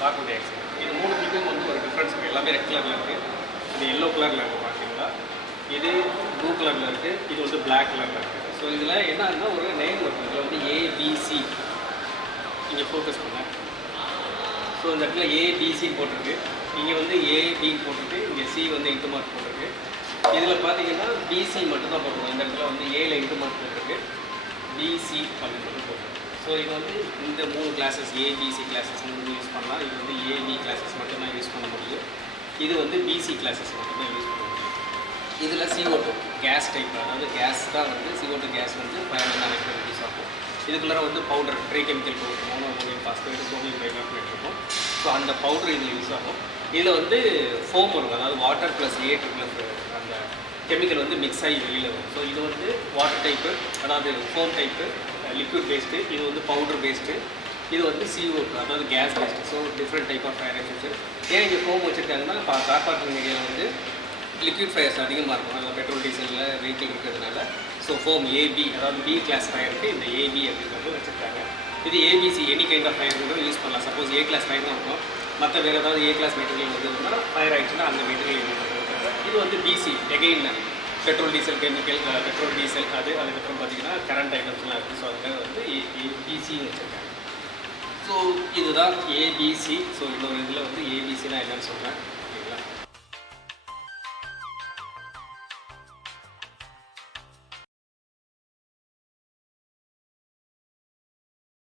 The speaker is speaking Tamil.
Carbon di oxide. இது மூணுத்துக்கும் வந்து ஒரு டிஃப்ரென்ஸ் இருக்குது. எல்லாமே ரெட் கலரில் இருக்குது, இது எல்லோ கலரில் இருக்குது பார்த்தீங்களா, இது ப்ளூ கலரில் இருக்குது, இது வந்து பிளாக் கலரில் இருக்குது. ஸோ இதில் என்னன்னா ஒரு நேம் இருக்கும். இதில் வந்து ஏபிசி இங்கே ஃபோக்கஸ் பண்ண. ஸோ இந்த இடத்துல ஏபிசின்னு போட்டிருக்கு, இங்கே வந்து ஏபின்னு போட்டிருக்கு, இங்கே சி வந்து இன்ட்டு மார்க் போட்டிருக்கு. இதில் பார்த்தீங்கன்னா பிசி மட்டும்தான் போட்டிருக்கோம். இந்த இடத்துல வந்து ஏல இன்ட்டு மார்க் போட்டிருக்கு, பிசி அப்படின்னு சொல்லி போட்டிருக்கு. ஸோ இது வந்து இந்த 3 கிளாஸஸ் ஏபிசி கிளாஸஸ் யூஸ் பண்ணலாம். இது வந்து ஏபி கிளாஸஸ் மட்டும்தான் யூஸ் பண்ண முடியும். இது வந்து பிசி கிளாஸஸ் மட்டும்தான் யூஸ் பண்ண முடியும். இதில் CO2 கேஸ் டைப், அதாவது கேஸ் தான் வந்து CO2 கேஸ் வந்து ஃபயர் வந்து அனைத்து யூஸ் ஆகும். இதுக்குள்ளே வந்து powder, dry chemical powder, monoammonium phosphate, sodium bicarbonate இருக்கும். ஸோ அந்த பவுடர் இதில் யூஸ் ஆகும். இதில் வந்து ஃபோம் வரும், அதாவது வாட்டர் ப்ளஸ் ஏ ப்ளஸ் அந்த கெமிக்கல் வந்து மிக்ஸ் ஆகி வெளியில் வரும். ஸோ இது வந்து வாட்டர் டைப்பு, அதாவது ஃபோம் டைப்பு, லிக்விட் பேஸ்ட்டு, இது வந்து பவுடர் பேஸ்ட்டு, இது வந்து CO2 அதாவது gas based. So different type of fire extinguisher. ஏன் இங்கே ஃபோம் வச்சுருக்காங்கன்னா கார் பார்க்கிங் ஏரியாவில் வந்து லிக்விட் ஃபயர்ஸ் அதிகமாக இருக்கும், அதாவது பெட்ரோல் டீசலில் வெஹிக்கிள் இருக்கிறதுனால. ஸோ ஃபோம் ஏபி, அதாவது பி கிளாஸ் ஃபயருக்கு இந்த ஏபி அப்படிங்கிறது வச்சுருக்காங்க. இது ABC any kind of fire கூட யூஸ் பண்ணலாம். சப்போஸ் ஏ கிளாஸ் ஃபயர் தான் இருக்கும், மற்ற வேறு ஏதாவது ஏ கிளாஸ் மெட்டீரியல் வந்துருந்தா ஃபயர் ஆகிடுச்சுன்னா அந்த மெட்டீரியல் யூஸ் பண்ணுறாங்க. இது வந்து BC again petrol diesel chemical, petrol diesel அது, அதுக்கப்புறம் பார்த்தீங்கன்னா கரண்ட் ஐட்டம்ஸ்லாம் இருக்குது. ஸோ அதுக்காக வந்து பிசின்னு வச்சுருக்காங்க. ஸோ இதுதான் ஏபிசி. ஸோ இன்னொரு இதில் வந்து ஏபிசினா என்னன்னு சொல்கிறேன்.